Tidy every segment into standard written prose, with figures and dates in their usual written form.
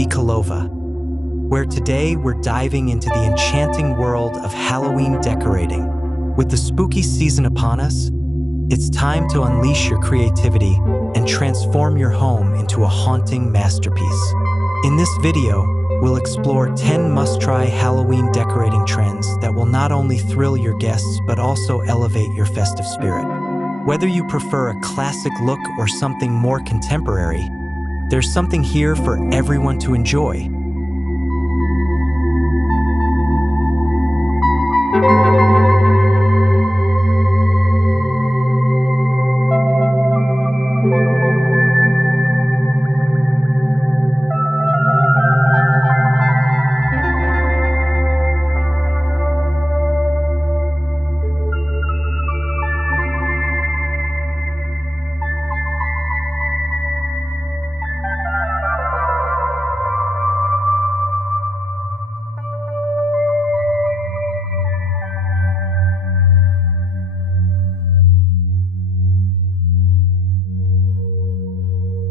DECOLOVA, where today we're diving into the enchanting world of Halloween decorating. With the spooky season upon us, it's time to unleash your creativity and transform your home into a haunting masterpiece. In this video, we'll explore 10 must-try Halloween decorating trends that will not only thrill your guests but also elevate your festive spirit. Whether you prefer a classic look or something more contemporary, there's something here for everyone to enjoy.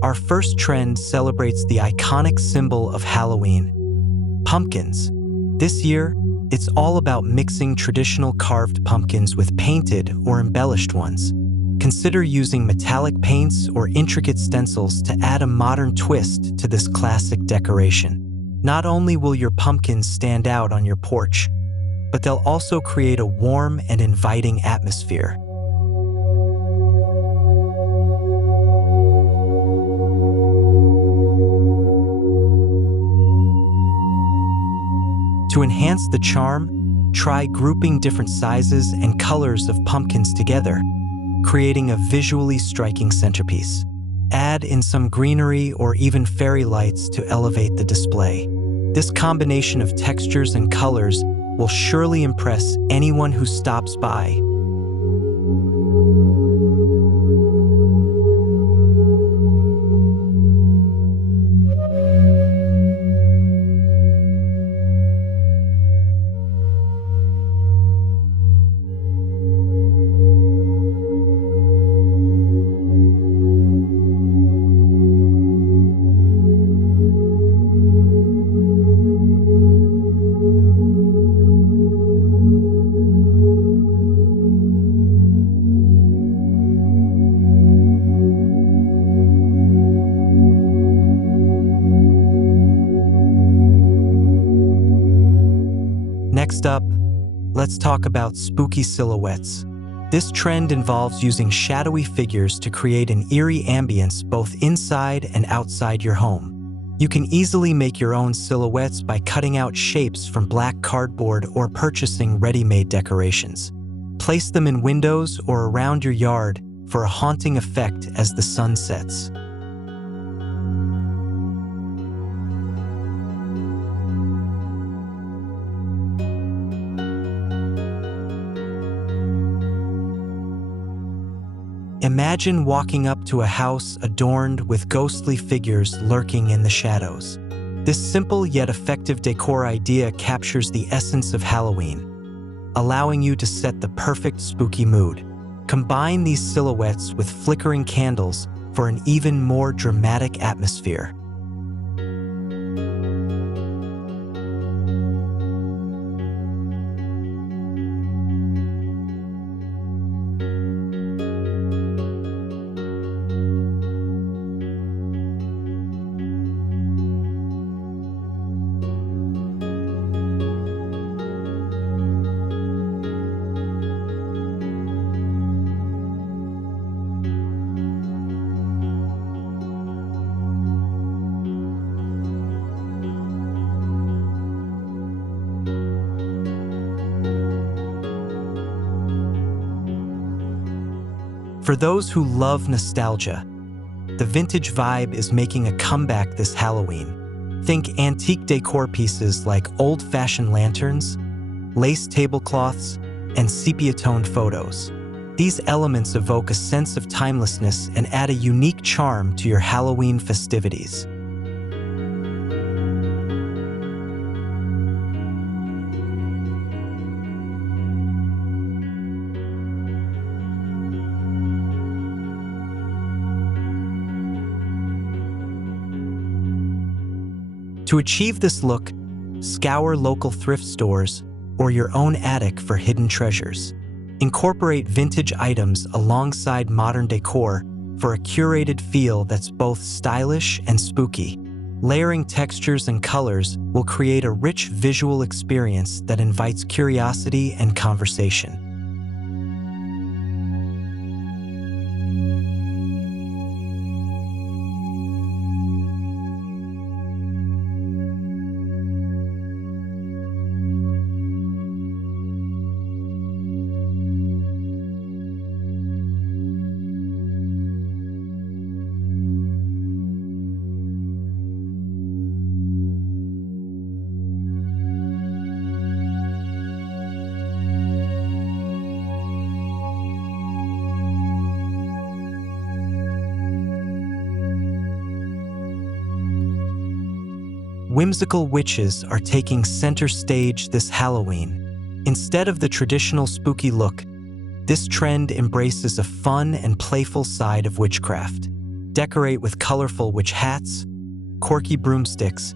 Our first trend celebrates the iconic symbol of Halloween, pumpkins. This year, it's all about mixing traditional carved pumpkins with painted or embellished ones. Consider using metallic paints or intricate stencils to add a modern twist to this classic decoration. Not only will your pumpkins stand out on your porch, but they'll also create a warm and inviting atmosphere. To enhance the charm, try grouping different sizes and colors of pumpkins together, creating a visually striking centerpiece. Add in some greenery or even fairy lights to elevate the display. This combination of textures and colors will surely impress anyone who stops by. Next up, let's talk about spooky silhouettes. This trend involves using shadowy figures to create an eerie ambience both inside and outside your home. You can easily make your own silhouettes by cutting out shapes from black cardboard or purchasing ready-made decorations. Place them in windows or around your yard for a haunting effect as the sun sets. Imagine walking up to a house adorned with ghostly figures lurking in the shadows. This simple yet effective decor idea captures the essence of Halloween, allowing you to set the perfect spooky mood. Combine these silhouettes with flickering candles for an even more dramatic atmosphere. For those who love nostalgia, the vintage vibe is making a comeback this Halloween. Think antique decor pieces like old-fashioned lanterns, lace tablecloths, and sepia-toned photos. These elements evoke a sense of timelessness and add a unique charm to your Halloween festivities. To achieve this look, scour local thrift stores or your own attic for hidden treasures. Incorporate vintage items alongside modern decor for a curated feel that's both stylish and spooky. Layering textures and colors will create a rich visual experience that invites curiosity and conversation. Whimsical Witches are taking center stage this Halloween. Instead of the traditional spooky look, this trend embraces a fun and playful side of witchcraft. Decorate with colorful witch hats, quirky broomsticks,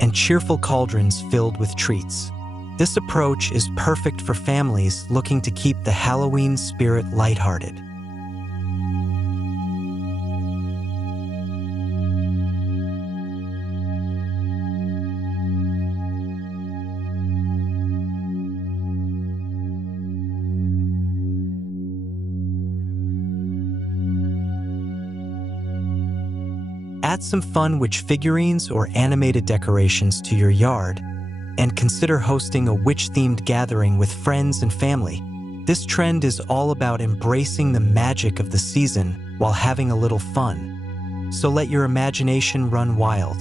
and cheerful cauldrons filled with treats. This approach is perfect for families looking to keep the Halloween spirit lighthearted. Add some fun witch figurines or animated decorations to your yard, and consider hosting a witch-themed gathering with friends and family. This trend is all about embracing the magic of the season while having a little fun. So let your imagination run wild.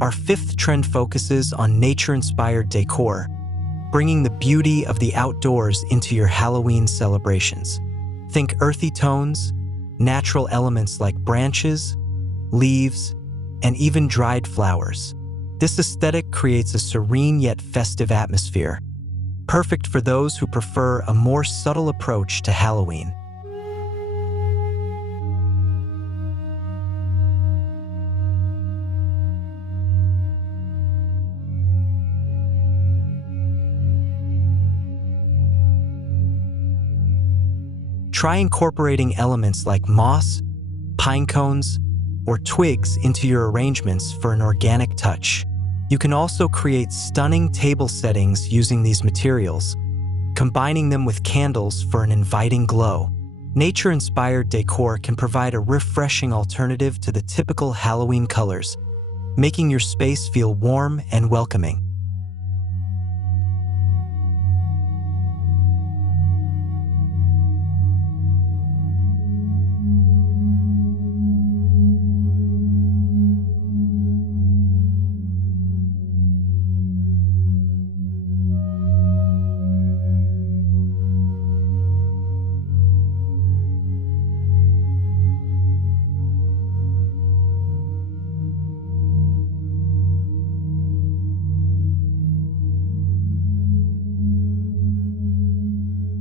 Our fifth trend focuses on nature-inspired decor, bringing the beauty of the outdoors into your Halloween celebrations. Think earthy tones, natural elements like branches, leaves, and even dried flowers. This aesthetic creates a serene yet festive atmosphere, perfect for those who prefer a more subtle approach to Halloween. Try incorporating elements like moss, pine cones, or twigs into your arrangements for an organic touch. You can also create stunning table settings using these materials, combining them with candles for an inviting glow. Nature-inspired decor can provide a refreshing alternative to the typical Halloween colors, making your space feel warm and welcoming.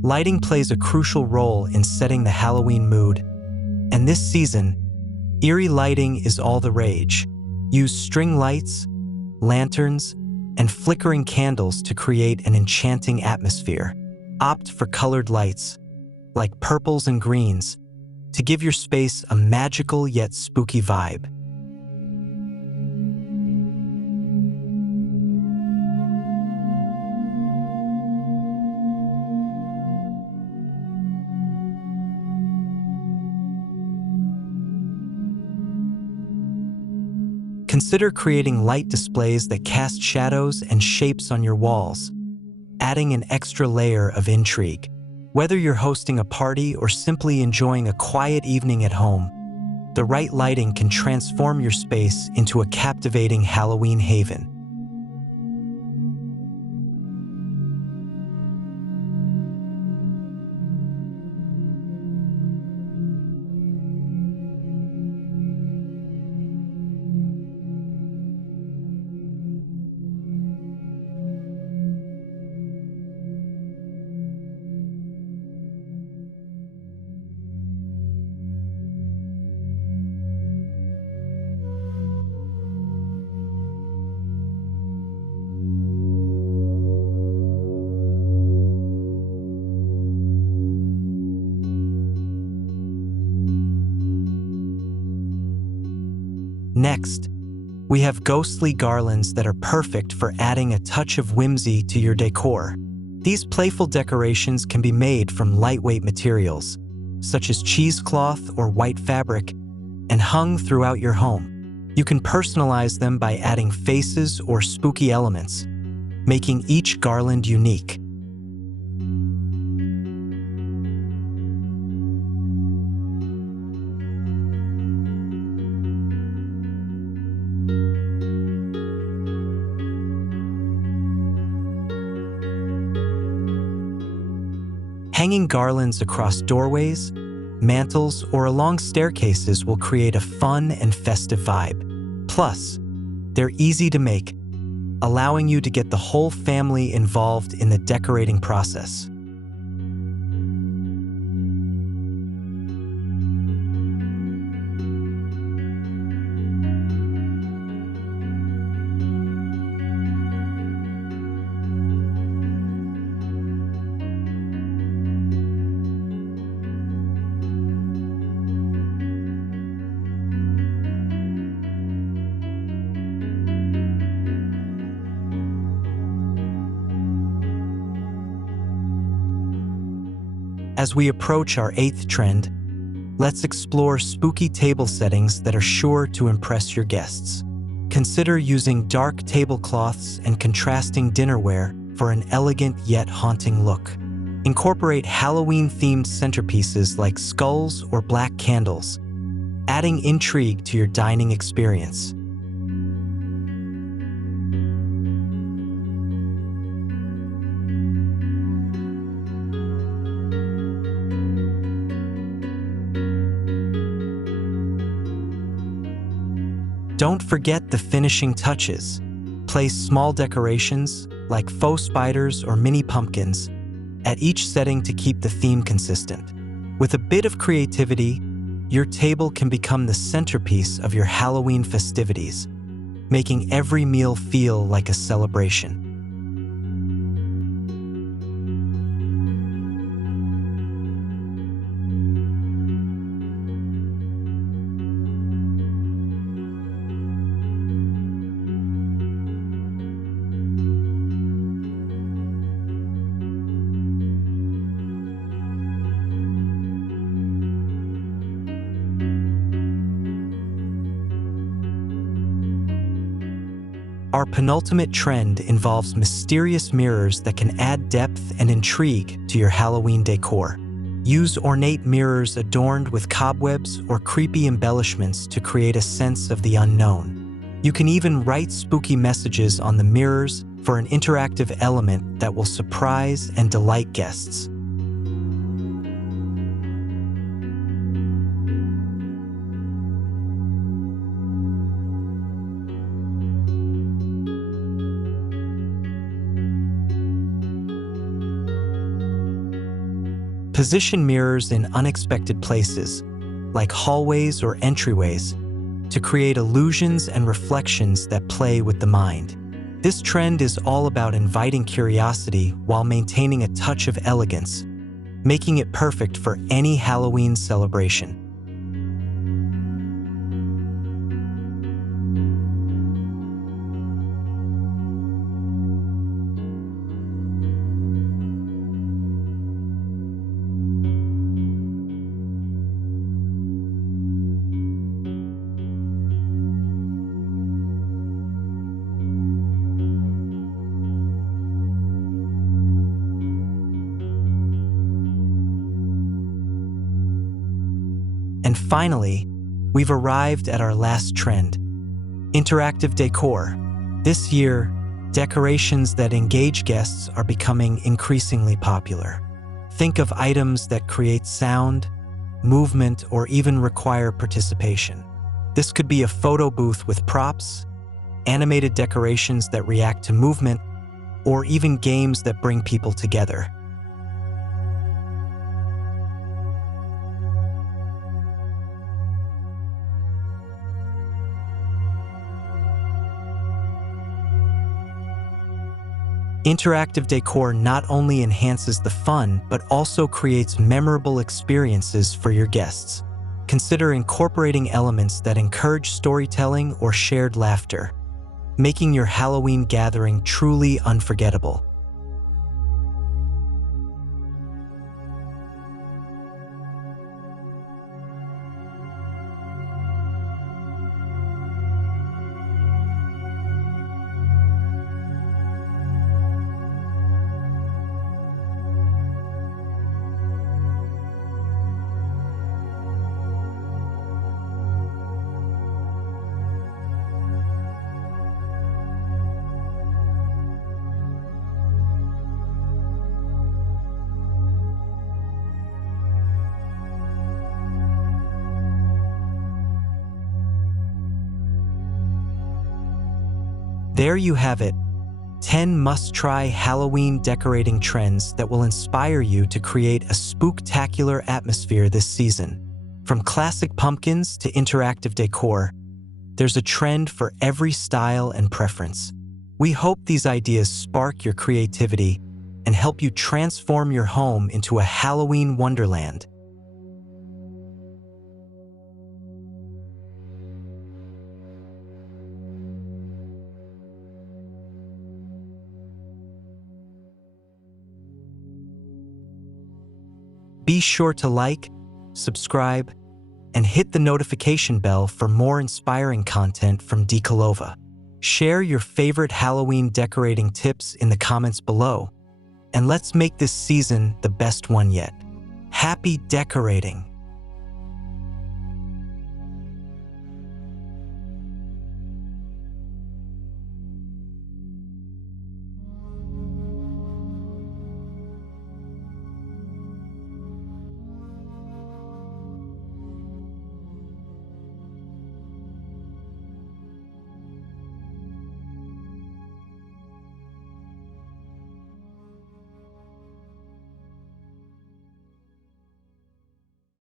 Lighting plays a crucial role in setting the Halloween mood, and this season, Eerie Lighting is all the rage. Use string lights, lanterns, and flickering candles to create an enchanting atmosphere. Opt for colored lights, like purples and greens, to give your space a magical yet spooky vibe. Consider creating light displays that cast shadows and shapes on your walls, adding an extra layer of intrigue. Whether you're hosting a party or simply enjoying a quiet evening at home, the right lighting can transform your space into a captivating Halloween haven. Next, we have ghostly garlands that are perfect for adding a touch of whimsy to your decor. These playful decorations can be made from lightweight materials, such as cheesecloth or white fabric, and hung throughout your home. You can personalize them by adding faces or spooky elements, making each garland unique. Hanging garlands across doorways, mantels, or along staircases will create a fun and festive vibe. Plus, they're easy to make, allowing you to get the whole family involved in the decorating process. As we approach our 8th trend, let's explore spooky table settings that are sure to impress your guests. Consider using dark tablecloths and contrasting dinnerware for an elegant yet haunting look. Incorporate Halloween-themed centerpieces like skulls or black candles, adding intrigue to your dining experience. Don't forget the finishing touches. Place small decorations, like faux spiders or mini pumpkins, at each setting to keep the theme consistent. With a bit of creativity, your table can become the centerpiece of your Halloween festivities, making every meal feel like a celebration. Our penultimate trend involves mysterious mirrors that can add depth and intrigue to your Halloween decor. Use ornate mirrors adorned with cobwebs or creepy embellishments to create a sense of the unknown. You can even write spooky messages on the mirrors for an interactive element that will surprise and delight guests. Position mirrors in unexpected places, like hallways or entryways, to create illusions and reflections that play with the mind. This trend is all about inviting curiosity while maintaining a touch of elegance, making it perfect for any Halloween celebration. finally, we've arrived at our last trend: interactive decor. This year, decorations that engage guests are becoming increasingly popular. Think of items that create sound, movement, or even require participation. This could be a photo booth with props, animated decorations that react to movement, or even games that bring people together. Interactive decor not only enhances the fun, but also creates memorable experiences for your guests. Consider incorporating elements that encourage storytelling or shared laughter, making your Halloween gathering truly unforgettable. There you have it, 10 must-try Halloween decorating trends that will inspire you to create a spooktacular atmosphere this season. From classic pumpkins to interactive decor, there's a trend for every style and preference. We hope these ideas spark your creativity and help you transform your home into a Halloween wonderland. Be sure to like, subscribe, and hit the notification bell for more inspiring content from DECOLOVA. Share your favorite Halloween decorating tips in the comments below, and let's make this season the best one yet. Happy decorating!